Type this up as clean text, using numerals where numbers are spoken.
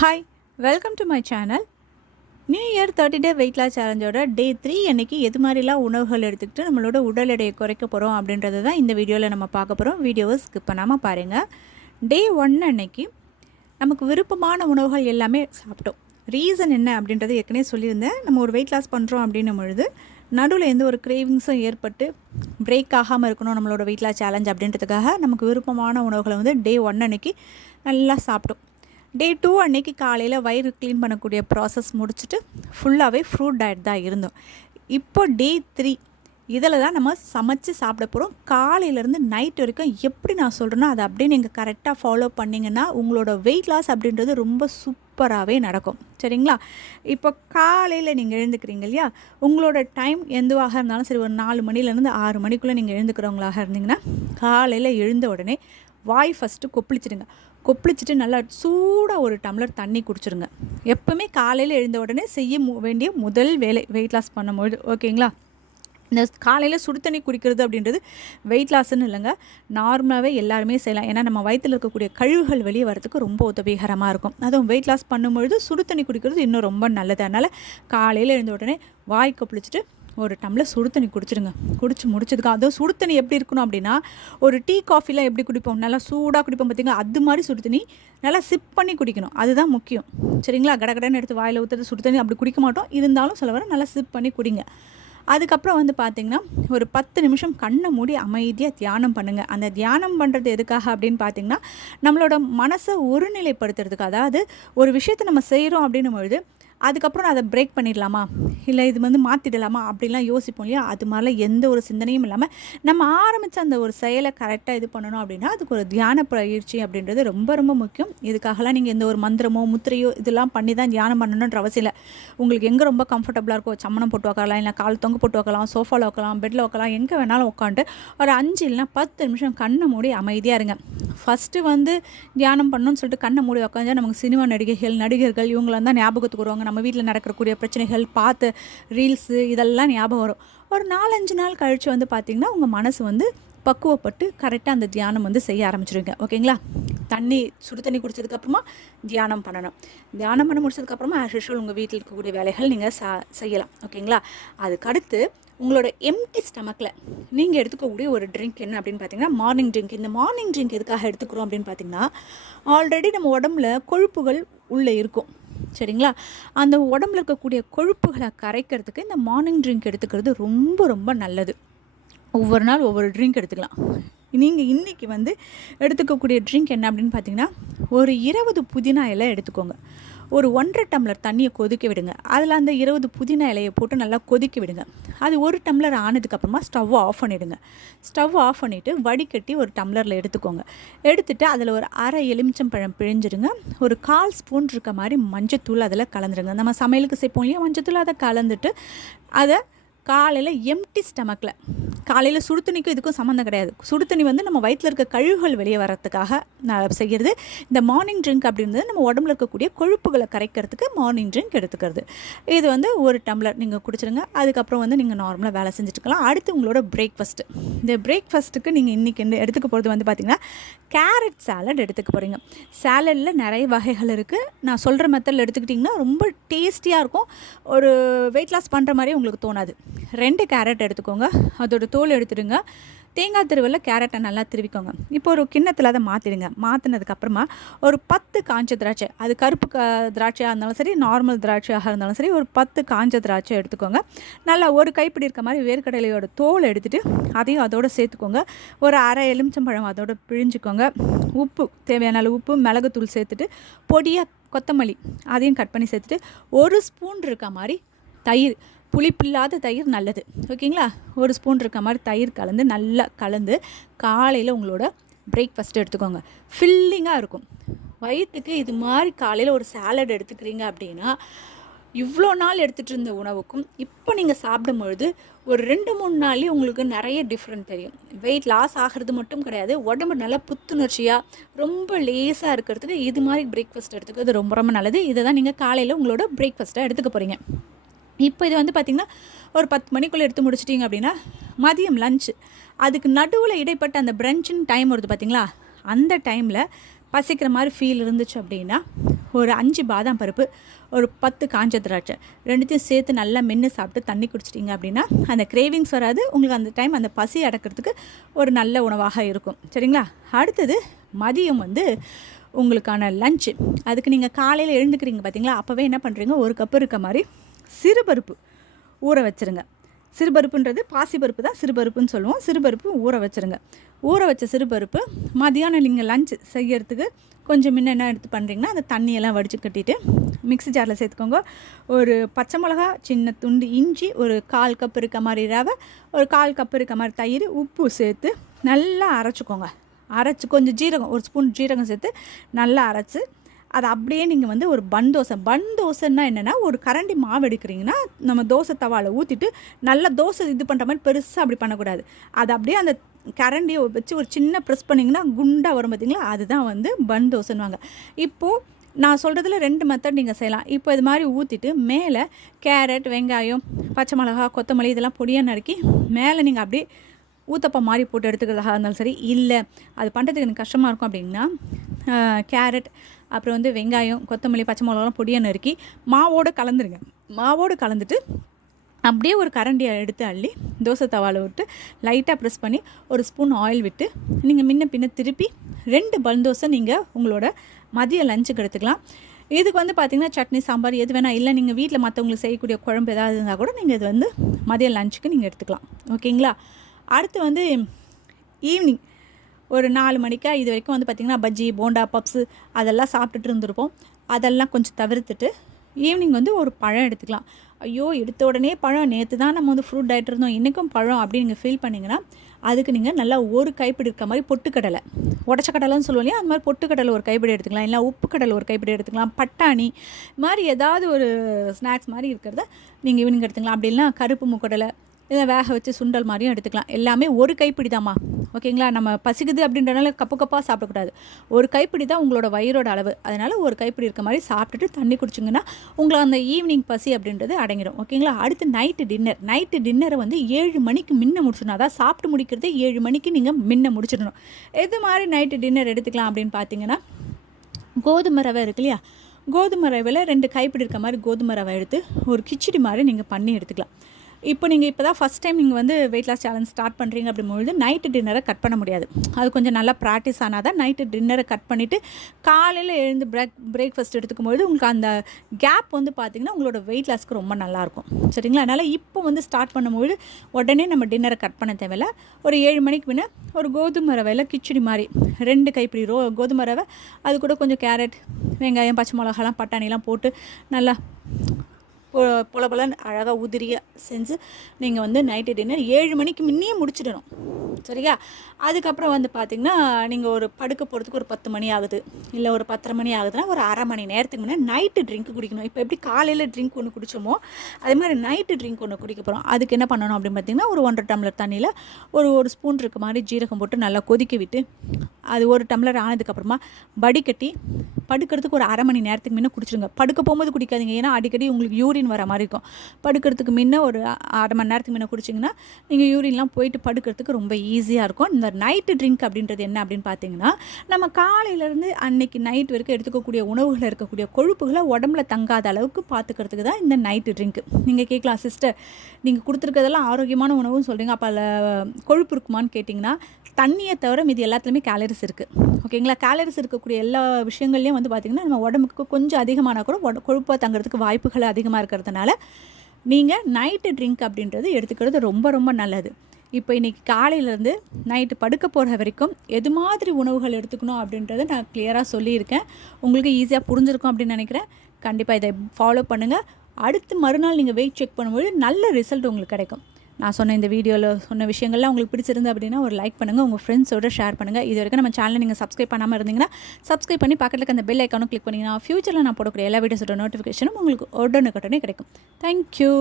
Hi, welcome to my channel. New year 30 day weight loss சேலஞ்சோட day 3 அன்றைக்கி எது மாதிரிலாம் உணவுகள் எடுத்துக்கிட்டு நம்மளோட உடல் எடையை குறைக்க போகிறோம் அப்படின்றது தான் இந்த வீடியோவில் நம்ம பார்க்க போகிறோம். வீடியோவை ஸ்கிப் பண்ணாமல் பாருங்கள். டே 1 அன்னைக்கு நமக்கு விருப்பமான உணவுகள் எல்லாமே சாப்பிட்டோம். ரீசன் என்ன அப்படின்றது ஏற்கனவே சொல்லியிருந்தேன். நம்ம ஒரு வெயிட் லாஸ் பண்ணுறோம் அப்படின்னும் பொழுது நடுவில் எந்த ஒரு கிரேவிங்ஸும் ஏற்பட்டு பிரேக் ஆகாமல் இருக்கணும் நம்மளோட வெயிட் லாஸ் சேலஞ்ச் அப்படின்றதுக்காக நமக்கு விருப்பமான உணவுகளை வந்து டே 1 அன்னைக்கு நல்லா சாப்பிட்டோம். டே 2 அன்றைக்கி காலையில் வயிறு க்ளீன் பண்ணக்கூடிய ப்ராசஸ் முடிச்சுட்டு ஃபுல்லாகவே ஃப்ரூட் டயட் தான் இருந்தோம். இப்போ டே 3 இதில் தான் நம்ம சமைச்சு சாப்பிட போகிறோம். காலையிலேருந்து நைட் வரைக்கும் எப்படி நான் சொல்கிறேன்னா அதை அப்படியே நீங்கள் கரெக்டாக ஃபாலோ பண்ணிங்கன்னா உங்களோட வெயிட் லாஸ் அப்படின்றது ரொம்ப சூப்பராகவே நடக்கும். சரிங்களா? இப்போ காலையில் நீங்கள் எழுந்துக்கிறீங்க இல்லையா, உங்களோட டைம் எதுவாக இருந்தாலும் சரி, ஒரு 4 மணிலேருந்து 6 மணிக்குள்ளே நீங்கள் எழுந்துக்கிறவங்களாக இருந்தீங்கன்னா காலையில் எழுந்த உடனே வாய் ஃபஸ்ட்டு கொப்பளிச்சிட்டு நல்லா சூடாக ஒரு டம்ளர் தண்ணி குடிச்சிருங்க. எப்போவுமே காலையில் எழுந்த உடனே செய்ய வேண்டிய முதல் வேலை வெயிட் லாஸ் பண்ணும்போது, ஓகேங்களா? இந்த காலையில் சுடு தண்ணி குடிக்கிறது அப்படின்றது வெயிட் லாஸ்ன்னு இல்லைங்க, நார்மலாகவே எல்லாருமே செய்யலாம். ஏன்னா நம்ம வயிற்றில் இருக்கக்கூடிய கழிவுகள் வெளியே வரதுக்கு ரொம்ப உதவிகரமாக இருக்கும். அதுவும் வெயிட் லாஸ் பண்ணும்பொழுது சுடு தண்ணி குடிக்கிறது இன்னும் ரொம்ப நல்லது. அதனால் காலையில் எழுந்த உடனே வாய் கொப்பளிச்சிட்டு ஒரு டம்ளர் சுடு தண்ணி குடிச்சிருங்க. குடிச்சு முடிச்சதுக்கு அதுவும் சுடு தண்ணி எப்படி இருக்கணும் அப்படின்னா, ஒரு டீ காஃபிலாம் எப்படி குடிப்போம், நல்லா சூடாக குடிப்போம் பார்த்திங்களா, அது மாதிரி சுடு தண்ணி நல்லா சிப் பண்ணி குடிக்கணும். அதுதான் முக்கியம். சரிங்களா? கடகடன்னு எடுத்து வாயில் ஊற்றுறது சுடு தண்ணி அப்படி குடிக்க மாட்டோம். இருந்தாலும் சில வரை நல்லா சிப் பண்ணி குடிங்க. அதுக்கப்புறம் வந்து பார்த்திங்கன்னா ஒரு 10 நிமிஷம் கண்ணை மூடி அமைதியாக தியானம் பண்ணுங்கள். அந்த தியானம் பண்ணுறது எதுக்காக அப்படின்னு பார்த்திங்கன்னா, நம்மளோட மனசை ஒருநிலைப்படுத்துறதுக்கு. அதாவது ஒரு விஷயத்தை நம்ம செய்கிறோம் அப்படின்னும் பொழுது அதுக்கப்புறம் அதை பிரேக் பண்ணிடலாமா, இல்லை இது வந்து மாற்றிடலாமா அப்படிலாம் யோசிப்போம் இல்லையா? அது மாதிரிலாம் எந்த ஒரு சிந்தனையும் இல்லாமல் நம்ம ஆரம்பித்த அந்த ஒரு செயலை கரெக்டாக இது பண்ணணும் அப்படின்னா அதுக்கு ஒரு தியான பயிற்சி அப்படின்றது ரொம்ப ரொம்ப முக்கியம். இதுக்காகலாம் நீங்கள் எந்த ஒரு மந்திரமோ முத்திரையோ இதெல்லாம் பண்ணி தான் தியானம் பண்ணணுன்ற அவசியம் இல்லை. உங்களுக்கு எங்கே ரொம்ப கம்ஃபர்டபுளாக இருக்கோ, சம்மணம் போட்டு வைக்கலாம், இல்லை கால் தொங்க போட்டு வைக்கலாம், சோஃபாவில் வைக்கலாம், பெட்டில் வைக்கலாம், எங்கே வேணாலும் உட்காந்து ஒரு 5 இல்லைனா 10 நிமிஷம் கண்ணை மூடி அமைதியாக இருங்க. ஃபஸ்ட்டு வந்து தியானம் பண்ணணும்னு சொல்லிட்டு கண்ணை மூடி உட்காந்தா நமக்கு சினிமா நடிகர்கள் இவங்களாம் தான் ஞாபகத்துக்கு வருவாங்க. நம்ம வீட்டில் நடக்கக்கூடிய பிரச்சனைகள், பார்த்து ரீல்ஸு இதெல்லாம் ஞாபகம் வரும். ஒரு 4-5 நாள் கழித்து வந்து பார்த்திங்கன்னா உங்கள் மனசு வந்து பக்குவப்பட்டு கரெக்டாக அந்த தியானம் வந்து செய்ய ஆரம்பிச்சிருங்க. ஓகேங்களா? சுடு தண்ணி குடித்ததுக்கப்புறமா தியானம் பண்ணணும். தியானம் பண்ண முடிச்சதுக்கப்புறமா ஆஸ் யூஷுவல் உங்கள் வீட்டில் இருக்கக்கூடிய வேலைகள் நீங்கள் செய்யலாம். ஓகேங்களா? அதுக்கடுத்து உங்களோட எம்டி ஸ்டமக்கில் நீங்கள் எடுத்துக்கக்கூடிய ஒரு ட்ரிங்க் என்ன அப்படின்னு பார்த்தீங்கன்னா மார்னிங் ட்ரிங்க். இந்த மார்னிங் ட்ரிங்க் எதுக்காக எடுத்துக்கிறோம் அப்படின்னு பார்த்தீங்கன்னா, ஆல்ரெடி நம்ம உடம்புல கொழுப்புகள் உள்ளே இருக்கும். சரிங்களா? அந்த உடம்புல இருக்கக்கூடிய கொழுப்புகளை கரைக்கிறதுக்கு இந்த மார்னிங் ட்ரிங்க் எடுத்துக்கிறது ரொம்ப ரொம்ப நல்லது. ஒவ்வொரு நாள் ஒவ்வொரு ட்ரிங்க் எடுத்துக்கலாம். நீங்கள் இன்றைக்கி வந்து எடுத்துக்கக்கூடிய ட்ரிங்க் என்ன அப்படின்னு பார்த்தீங்கன்னா, ஒரு 20 புதினா இலை எடுத்துக்கோங்க. ஒரு 1.5 டம்ளர் தண்ணியை கொதிக்க விடுங்க. அதில் அந்த 20 புதினா இலையை போட்டு நல்லா கொதிக்க விடுங்க. அது 1 டம்ளர் ஆனதுக்கப்புறமா ஸ்டவ்வை ஆஃப் பண்ணிவிடுங்க. ஸ்டவ் ஆஃப் பண்ணிவிட்டு வடிகட்டி ஒரு டம்ளரில் எடுத்துக்கோங்க. எடுத்துகிட்டு அதில் ஒரு அரை எலுமிச்சம்பழம் பிழிஞ்சிடுங்க. ஒரு 1/4 ஸ்பூன் இருக்க மாதிரி மஞ்சத்தூள் அதில் கலந்துருங்க. நம்ம சமையலுக்கு சேர்ப்போம் இல்லையா மஞ்சத்தூள், அதை கலந்துட்டு அதை காலையில் எம்டி ஸ்டமக்கில், காலையில் சுடு தண்ணிக்கும் இதுக்கும் சம்மந்தம் கிடையாது. சுடு தண்ணி வந்து நம்ம வயிற்றில் இருக்க கழிவுகள் வெளியே வரத்துக்காக நான் செய்கிறது. இந்த மார்னிங் ட்ரிங்க் அப்படின்றது நம்ம உடம்புல இருக்கக்கூடிய கொழுப்புகளை கரைக்கிறதுக்கு மார்னிங் ட்ரிங்க் எடுத்துக்கிறது. இது வந்து 1 டம்ளர் நீங்கள் குடிச்சிடுங்க. அதுக்கப்புறம் வந்து நீங்கள் நார்மலாக வேலை செஞ்சுட்டுக்கலாம். அடுத்து உங்களோட பிரேக்ஃபாஸ்ட்டு. இந்த பிரேக்ஃபாஸ்ட்டுக்கு நீங்கள் இன்றைக்கி எடுத்துக்க போகிறது வந்து பார்த்திங்கன்னா கேரட் சாலட் எடுத்துக்க போகிறீங்க. சாலடில் நிறைய வகைகள் இருக்குது. நான் சொல்கிற மெத்தடில் எடுத்துக்கிட்டிங்கன்னா ரொம்ப டேஸ்டியாக இருக்கும். ஒரு வெயிட் லாஸ் பண்ணுற மாதிரி உங்களுக்கு தோணாது. 2 கேரட் எடுத்துக்கோங்க. அதோட தோல் எடுத்துடுங்க. தேங்காய் திருவல்ல கேரட்டை நல்லா திருவிக்கோங்க. இப்போ ஒரு கிண்ணத்தில் அதை மாற்றிடுங்க. மாற்றினதுக்கப்புறமா ஒரு 10 காஞ்ச திராட்சை, அது கருப்பு திராட்சையாக இருந்தாலும் சரி, நார்மல் திராட்சையாக இருந்தாலும் சரி, ஒரு 10 காஞ்ச திராட்சை எடுத்துக்கோங்க. நல்லா ஒரு கைப்பிடி இருக்க மாதிரி வேர்க்கடலையோட தோல் எடுத்துகிட்டு அதையும் அதோடு சேர்த்துக்கோங்க. ஒரு அரை எலுமிச்சம்பழம் அதோட பிழிஞ்சிக்கோங்க. உப்பு, தேவையான அளவு உப்பு, மிளகுத்தூள் சேர்த்துட்டு பொடியாக கொத்தமல்லி அதையும் கட் பண்ணி சேர்த்துட்டு 1 ஸ்பூன் இருக்க மாதிரி தயிர், புளிப்பில்லாத தயிர் நல்லது. ஓகேங்களா? 1 ஸ்பூன் இருக்க மாதிரி தயிர் கலந்து நல்லா கலந்து காலையில் உங்களோட பிரேக்ஃபாஸ்ட்டு எடுத்துக்கோங்க. ஃபில்லிங்காக இருக்கும் வயிற்றுக்கு. இது மாதிரி காலையில் ஒரு சாலட் எடுத்துக்கிறீங்க அப்படின்னா இவ்வளோ நாள் எடுத்துகிட்டு இருந்த உணவுக்கும் இப்போ நீங்கள் சாப்பிடும் பொழுது ஒரு 2-3 நாள்லேயே உங்களுக்கு நிறைய டிஃப்ரெண்ட் தெரியும். வெயிட் லாஸ் ஆகிறது மட்டும் கிடையாது, உடம்பு நல்லா புத்துணர்ச்சியாக ரொம்ப லேஸாக இருக்கிறதுக்கு இது மாதிரி பிரேக்ஃபாஸ்ட் எடுத்துக்கிறது ரொம்ப ரொம்ப நல்லது. இதை தான் நீங்கள் காலையில் உங்களோட பிரேக்ஃபாஸ்ட்டாக எடுத்துக்க போகிறீங்க. இப்போ இது வந்து பார்த்திங்கன்னா ஒரு 10 மணிக்குள்ளே எடுத்து முடிச்சிட்டிங்க அப்படின்னா மதியம் லஞ்சு, அதுக்கு நடுவில் இடைப்பட்ட அந்த பிரஞ்சின் டைம் வருது பார்த்திங்களா, அந்த டைமில் பசிக்கிற மாதிரி ஃபீல் இருந்துச்சு அப்படின்னா ஒரு 5 பாதாம் பருப்பு, ஒரு 10 காஞ்ச திராட்சை, ரெண்டுத்தையும் சேர்த்து நல்லா மென்று சாப்பிட்டு தண்ணி குடிச்சிட்டிங்க அப்படின்னா அந்த கிரேவிங்ஸ் வராது. உங்களுக்கு அந்த டைம் அந்த பசி அடக்கிறதுக்கு ஒரு நல்ல உணவாக இருக்கும். சரிங்களா? அடுத்தது மதியம் வந்து உங்களுக்கான லஞ்சு. அதுக்கு நீங்கள் காலையில் எழுந்துக்கிறீங்க பார்த்தீங்களா, அப்போவே என்ன பண்ணுறீங்க, ஒரு கப்பு இருக்க மாதிரி சிறுபருப்பு ஊற வச்சுருங்க. சிறுபருப்புன்றது பாசிப்பருப்பு தான் சிறுபருப்புன்னு சொல்லுவோம். சிறுபருப்பு ஊற வச்சுருங்க. ஊற வச்ச சிறுபருப்பு மதியானம் நீங்கள் லஞ்ச் செய்யறதுக்கு கொஞ்சம் முன்ன என்ன எடுத்து பண்ணுறீங்கன்னா, அந்த தண்ணியெல்லாம் வடித்து கட்டிட்டு மிக்ஸி ஜாரில் சேர்த்துக்கோங்க. ஒரு பச்சை மிளகா, சின்ன துண்டு இஞ்சி, ஒரு 1/4 கப் இருக்க மாதிரி ரவை, ஒரு 1/4 கப் இருக்க மாதிரி தயிர், உப்பு சேர்த்து நல்லா அரைச்சிக்கோங்க. அரைச்சி கொஞ்சம் ஜீரகம், ஒரு ஸ்பூன் ஜீரகம் சேர்த்து நல்லா அரைச்சி அதை அப்படியே நீங்கள் வந்து ஒரு பன் தோசைன்னா என்னென்னா, ஒரு கரண்டி மாவு எடுக்கிறீங்கன்னா நம்ம தோசை தவாவில் ஊற்றிட்டு நல்லா தோசை இது பண்ணுற மாதிரி பெருசாக அப்படி பண்ணக்கூடாது. அது அப்படியே அந்த கரண்டியை வச்சு ஒரு சின்ன ப்ரெஸ் பண்ணிங்கன்னா குண்டாக வரும் பார்த்திங்களா, அதுதான் வந்து பன் தோசைன்னுவாங்க. இப்போது நான் சொல்கிறதுல 2 மெத்தட் நீங்கள் செய்யலாம். இப்போ இது மாதிரி ஊற்றிட்டு மேலே கேரட், வெங்காயம், பச்சை மிளகா, கொத்தமல்லி இதெல்லாம் பொடியாக நறுக்கி மேலே நீங்கள் அப்படியே ஊத்தப்பம் மாதிரி போட்டு எடுத்துக்கிறதாக இருந்தாலும் சரி, இல்லை அது பண்ணுறதுக்கு எனக்கு கஷ்டமாக இருக்கும் அப்படின்னா கேரட், அப்புறம் வந்து வெங்காயம், கொத்தமல்லி, பச்சை மிளகாலாம் பொடியாக நறுக்கி மாவோடு கலந்துருங்க. மாவோடு கலந்துட்டு அப்படியே ஒரு கரண்டியை எடுத்து அள்ளி தோசை தவாவில் விட்டு லைட்டாக ப்ரெஸ் பண்ணி ஒரு ஸ்பூன் ஆயில் விட்டு நீங்கள் முன்ன பின்ன திருப்பி 2 பன் தோசை நீங்கள் உங்களோட மதிய லஞ்சுக்கு எடுத்துக்கலாம். இதுக்கு வந்து பார்த்திங்கன்னா சட்னி, சாம்பார் எது வேணால், இல்லை நீங்கள் வீட்டில் மற்றவங்களுக்கு செய்யக்கூடிய குழம்பு ஏதாவது இருந்தால் கூட நீங்கள் இது வந்து மதிய லஞ்சுக்கு நீங்கள் எடுத்துக்கலாம். ஓகேங்களா? அடுத்து வந்து ஈவினிங் ஒரு 4 மணிக்கா இது வரைக்கும் வந்து பார்த்திங்கன்னா பஜ்ஜி, போண்டா, பப்ஸு அதெல்லாம் சாப்பிட்டுட்டு இருந்திருப்போம். அதெல்லாம் கொஞ்சம் தவிர்த்துட்டு ஈவினிங் வந்து ஒரு பழம் எடுத்துக்கலாம். ஐயோ எடுத்த உடனே பழம், நேற்று தான் நம்ம வந்து ஃப்ரூட் டயட் இருந்தோம், இன்றைக்கும் பழம் அப்படின்னு நீங்கள் ஃபீல் பண்ணிங்கன்னா அதுக்கு நீங்கள் நல்லா ஒரு கைப்பிடி இருக்க மாதிரி பொட்டுக்கடலை, உடச்ச கடலைன்னு சொல்லுவோம் இல்லையா, அந்த மாதிரி பொட்டுக்கடலை ஒரு கைப்பிடி எடுத்துக்கலாம். இல்லை உப்பு கடலை ஒரு கைப்பிடி எடுத்துக்கலாம். பட்டாணி மாதிரி ஏதாவது ஒரு ஸ்நாக்ஸ் மாதிரி இருக்கிறத நீங்கள் ஈவினிங் எடுத்துக்கலாம். அப்படி இல்லைனா கருப்பு முக்கடலை இதை வேக வச்சு சுண்டல் மாதிரியும் எடுத்துக்கலாம். எல்லாமே ஒரு கைப்பிடி தாம்மா. ஓகேங்களா? நம்ம பசிக்குது அப்படின்றனால கப்பாக சாப்பிடக்கூடாது. ஒரு கைப்பிடி தான் உங்களோட வயிறோட அளவு. அதனால் ஒரு கைப்பிடி இருக்க மாதிரி சாப்பிட்டுட்டு தண்ணி குடிச்சிங்கன்னா உங்களை அந்த ஈவினிங் பசி அப்படின்றது அடங்கிடும். ஓகேங்களா? அடுத்து நைட்டு டின்னரை வந்து 7 மணிக்கு முன்ன முடிச்சிடணும். அதான் சாப்பிட்டு முடிக்கிறதே 7 மணிக்கு நீங்கள் முன்ன முடிச்சிடணும். எது மாதிரி நைட்டு டின்னர் எடுத்துக்கலாம் அப்படின்னு பார்த்தீங்கன்னா, கோதுமை ரவை இருக்கு இல்லையா, கோதுமை ரவையில் 2 கைப்பிடி இருக்க மாதிரி கோதுமை ரவை எடுத்து ஒரு கிச்சடி மாதிரி நீங்கள் பண்ணி எடுத்துக்கலாம். இப்போ நீங்கள் இப்போ தான் ஃபஸ்ட் டைம் நீங்கள் வந்து வெயிட் லாஸ் சேலஞ்ச் ஸ்டார்ட் பண்ணுறீங்க அப்படிங்கும்பொழுது நைட்டு டின்னரை கட் பண்ண முடியாது. அது கொஞ்சம் நல்லா ப்ராக்டிஸ் ஆனால் தான் நைட்டு டின்னரை கட் பண்ணிவிட்டு காலையில் எழுந்து பிரேக்ஃபாஸ்ட் எடுத்துக்கும்பொழுது உங்களுக்கு அந்த கேப் வந்து பார்த்திங்கன்னா உங்களோட வெயிட் லாஸ்க்கு ரொம்ப நல்லாயிருக்கும். சரிங்களா? அதனால் இப்போ வந்து ஸ்டார்ட் பண்ணும்பொழுது உடனே நம்ம டின்னரை கட் பண்ண தேவையில்ல. ஒரு 7 மணிக்கு முன்னே ஒரு கோதுமை ரவையில் கிச்சடி மாதிரி 2 கைப்பிடி கோதுமை ரவை, அது கூட கொஞ்சம் கேரட், வெங்காயம், பச்சை மிளகாலாம், பட்டாணிலாம் போட்டு நல்லா பொலபலன்னு அழகாக உதிரியாக செஞ்சு நீங்கள் வந்து நைட்டு டின்னர் 7 மணிக்கு முன்னே முடிச்சிடணும். சரியா? அதுக்கப்புறம் வந்து பார்த்திங்கன்னா நீங்கள் ஒரு படுக்க போகிறதுக்கு ஒரு 10 மணி ஆகுது, இல்லை ஒரு 10:30 மணி ஆகுதுன்னா ஒரு அரை மணி நேரத்துக்கு முன்னே நைட்டு ட்ரிங்க் குடிக்கணும். இப்போ எப்படி காலையில் ட்ரிங்க் ஒன்று குடிச்சோமோ அதே மாதிரி நைட்டு ட்ரிங்க் ஒன்று குடிக்க போகிறோம். அதுக்கு என்ன பண்ணணும் அப்படின்னு பார்த்திங்கன்னா, ஒரு 1.5 டம்ளர் தண்ணியில் ஒரு ஸ்பூன் இருக்க மாதிரி ஜீரகம் போட்டு நல்லா கொதிக்க விட்டு அது 1 டம்ளர் ஆனதுக்கப்புறமா வடிகட்டி படுக்கிறதுக்கு ஒரு அரை மணி நேரத்துக்கு முன்னே குடிச்சிடுங்க. படுக்க போகும்போது குடிக்காதீங்க, ஏன்னா அடிக்கடி உங்களுக்கு யூரின் வர மாதிரி இருக்கும். படுக்கிறதுக்கு முன்னே ஒரு அரை மணி நேரத்துக்கு முன்னே குடிச்சிங்கன்னா நீங்கள் யூரின்லாம் போயிட்டு படுக்கிறதுக்கு ரொம்ப ஈஸியாக இருக்கும். இந்த நைட்டு ட்ரிங்க் அப்படின்றது என்ன அப்படின்னு பார்த்தீங்கன்னா, நம்ம காலையிலேருந்து அன்னைக்கு நைட் வரைக்கும் எடுத்துக்கக்கூடிய உணவுகளில் இருக்கக்கூடிய கொழுப்புகளை உடம்புல தங்காத அளவுக்கு பார்த்துக்கிறதுக்கு தான் இந்த நைட்டு ட்ரிங்க். நீங்கள் கேட்கலாம், சிஸ்டர் நீங்கள் கொடுத்துருக்கிறதெல்லாம் ஆரோக்கியமான உணவுன்னு சொல்கிறீங்க, அப்போ அதில் கொழுப்பு இருக்குமான்னு கேட்டிங்கன்னா, தண்ணியை தவிர மீது எல்லாத்துலேயுமே கேலரிஸ் இருக்குது. ஓகேங்களா? கேலரிஸ் இருக்கக்கூடிய எல்லா விஷயங்கள்லையும் வந்து பார்த்திங்கன்னா நம்ம உடம்புக்கு கொஞ்சம் அதிகமானால் கூட கொழுப்பாக தங்கிறதுக்கு வாய்ப்புகள் அதிகமாக இருக்கிறதுனால நீங்கள் நைட்டு ட்ரிங்க் அப்படின்றது எடுத்துக்கிறது ரொம்ப ரொம்ப நல்லது. இப்போ இன்றைக்கி காலையிலேருந்து நைட்டு படுக்க போகிற வரைக்கும் எது மாதிரி உணவுகள் எடுத்துக்கணும் அப்படின்றத நான் கிளியராக சொல்லியிருக்கேன். உங்களுக்கு ஈஸியாக புரிஞ்சிருக்கும் அப்படின்னு நினைக்கிறேன். கண்டிப்பாக இதை ஃபாலோ பண்ணுங்கள். அடுத்து மறுநாள் நீங்கள் வெயிட் செக் பண்ணும்போது நல்ல ரிசல்ட் உங்களுக்கு கிடைக்கும். நான் சொன்ன இந்த வீடியோவில் சொன்ன விஷயங்கள்லாம் உங்களுக்கு பிடிச்சிருந்து அப்படின்னா ஒரு லைக் பண்ணுங்கள், உங்கள் ஃப்ரெண்ட்ஸோட ஷேர் பண்ணுங்கள். இது வரைக்கும் நம்ம சேனலை நீங்கள் சப்ஸ்கிரைப் பண்ணாமல் இருந்தீங்கன்னா சப்ஸ்கிரைப் பண்ணி பக்கத்தில் இருக்க அந்த பெல் ஐக்கானும் கிளிக் பண்ணிங்கன்னா ஃபியூச்சரில் நான் போடக்கூடிய எல்லா வீடியோஸோட நோட்டிஃபிகேஷனும் உங்களுக்கு உடனுக்குடனே கிடைக்கும். தேங்க்யூ.